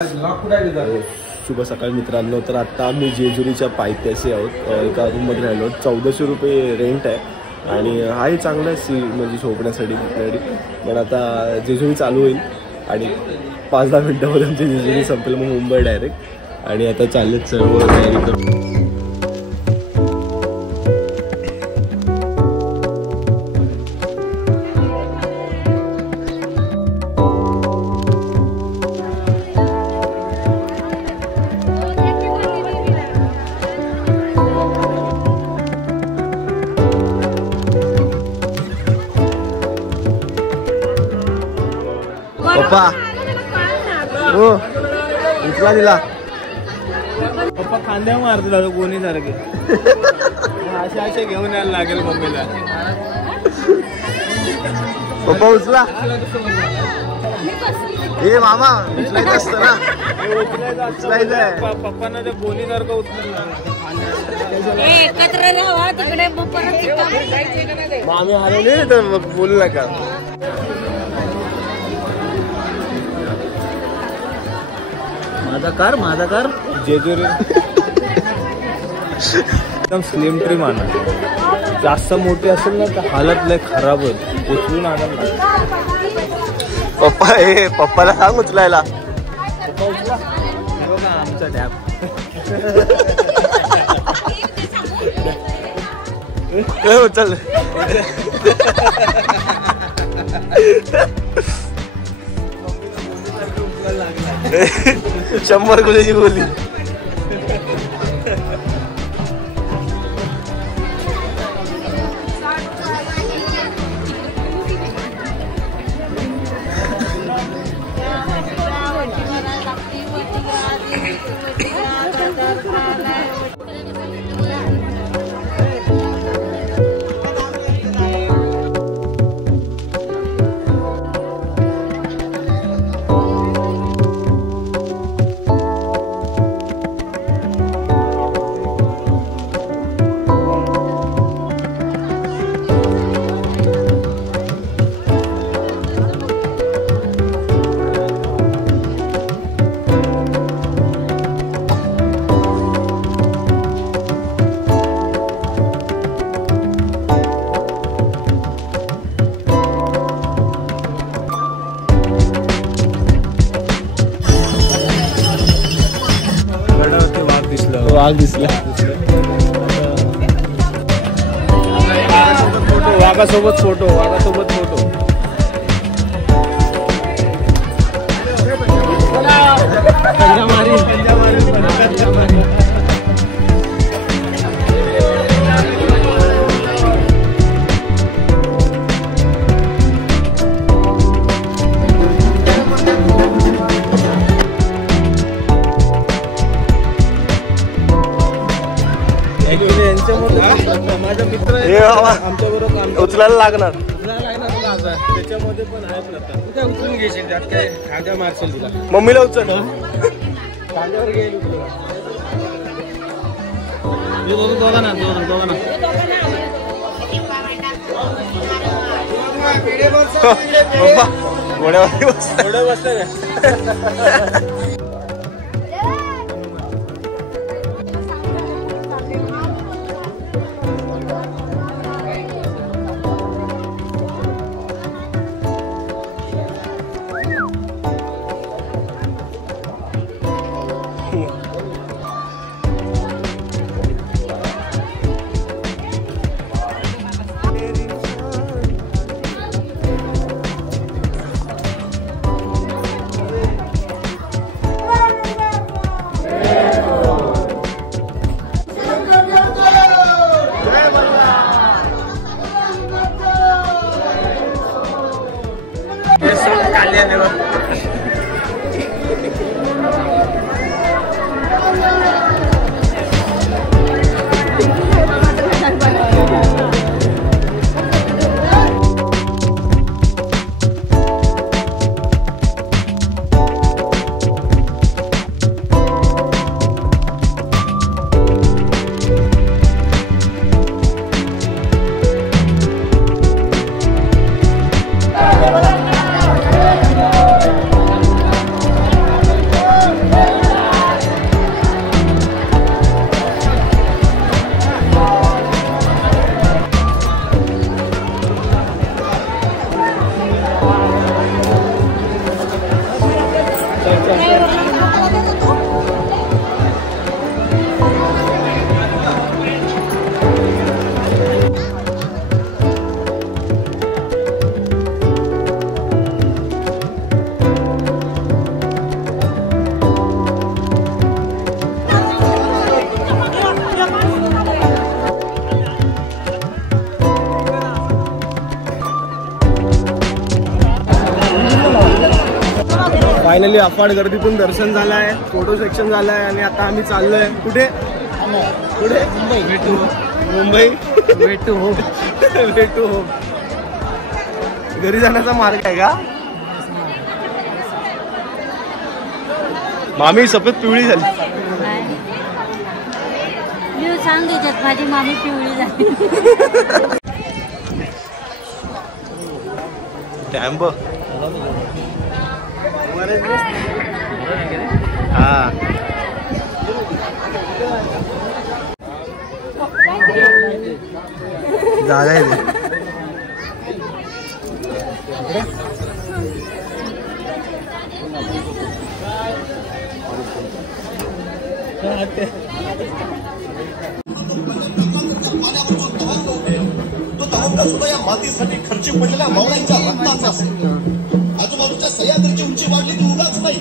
शुभ सकाळ मित्रांनो. तर आता आम्ही जेजुरीच्या पायथ्याशी आहोत. एका रूममध्ये राहिलो. 1400 रुपये रेंट आहे आणि हाही चांगला आहे म्हणजे झोपण्यासाठी आपल्याकडे. पण आता जेजुरी चालू होईल आणि 5-10 मिनटामध्ये आमची जेजुरी संपेल, मग मुंबई डायरेक्ट. आणि आता चाललेत सर्व तयारी करून. पप्पा हो उचला दिला. पप्पा खांद्यावर मारतो दादा कोणी सारखे. असे घेऊन यायला लागेल मम्मीला. पप्पा उचला. हे मामा उचलायचं असतं ना. उचलायचं आहे. पप्पांना ते कोणी सारखं उचललं. एकत्र राहा तिकडे. मामी हरवले तर बोलू नका. माझा कार जेजुरी एकदम स्लिम ट्रिम आणा. जास्त मोठी असेल ना तर हालत लय खराब होत. उचलून आणायला पप्पा हे पप्पाला सांग उचलायला. पप्पा उचला. बघा आमचा डॅप. उचल. शंभर गुन्ह्याची बोली. वाघ दिसला. वाघासोबत फोटो. माझा मित्र आमच्या बरोबर उचलायला लागणार. त्याच्यामध्ये पण आहे प्रथा. कुठे उचलून घेशील त्यात काय खांद्या मारशील तुला. मम्मीला उचल. खांद्यावर घेईल. दोघा ना. पप्पा घोड्यावरती बसलं काय. फायनली अफाट गर्दीतून दर्शन झालं आहे, फोटो सेक्शन झालं आहे आणि आता आम्ही चाललोय कुठे कुठे मुंबई भेटू हो भेटू हो. घरी जाण्याचा मार्ग आहे का? मामी सफेद पिवळी झाली. मी सांग त्याच्यात माझी मामी पिवळी झाली. टॅम्प हा जागा आहे तो तहानता सुद्धा या मातीसाठी खर्ची पडलेल्या मावळ्यांच्या रक्ताचा असेल. आजूबाजूच्या सह्याद्रीची उंची वाढली ती उगाच नाही.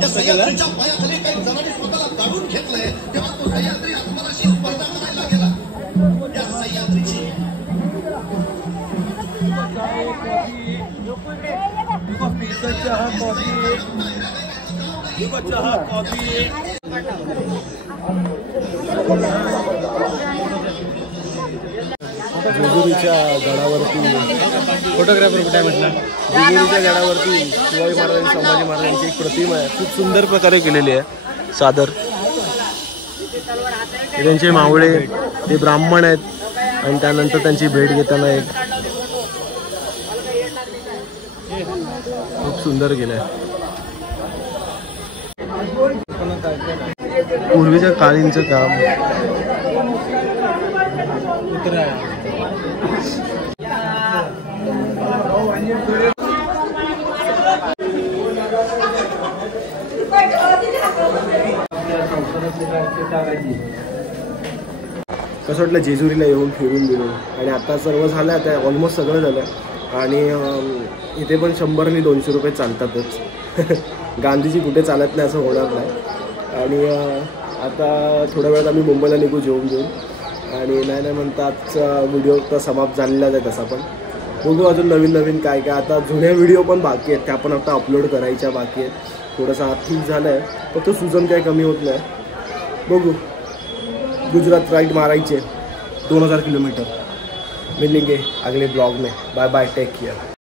त्या सह्याद्रीच्या पायाखाली काही जणांनी स्वतःला काढून घेतलंय तेव्हा तो सह्याद्री आत्मनाशी स्पर्धा करायला गेला. या सह्याद्रीची जेजुरीच्या गडावरती फोटोग्राफर कुठे म्हटलं जेजुरीच्या गडावरती शिवाजी महाराज संभाजी महाराजांची एक प्रतिमा आहे, खूप सुंदर प्रकारे केलेली आहे सादर. त्यांचे मावळे ते ब्राह्मण आहेत आणि त्यानंतर त्यांची भेट घेताना एक खूप सुंदर केलंय. पूर्वीच्या काळींचं काम कसं वाटलं जेजुरीला येऊन फिरून बिरून. आणि आता सर्व झालं, आता ऑलमोस्ट सगळं झालं आणि इथे पण 100 आणि 200 रुपये चालतातच. गांधीजी कुठे चालत नाही असं होणार नाही. आणि आता थोड्या वेळात आम्ही मुंबईला निघू जेवून घेऊन आणि नाही म्हणता आजचा व्हिडिओ तर समाप्त झालेलाच आहे तसा. पण बघू अजून नवीन नवीन काय काय. आता जुन्या व्हिडिओ पण बाकी आहेत, त्या पण आता अपलोड करायच्या बाकी आहेत. थोडंसं आर्थिक झालं आहे, फक्त सुजन काही कमी होत नाही. बघू. गुजरात राइड मारायचे 2000 किलोमीटर. मिलेंगे अगले ब्लॉग में. Bye bye, take care.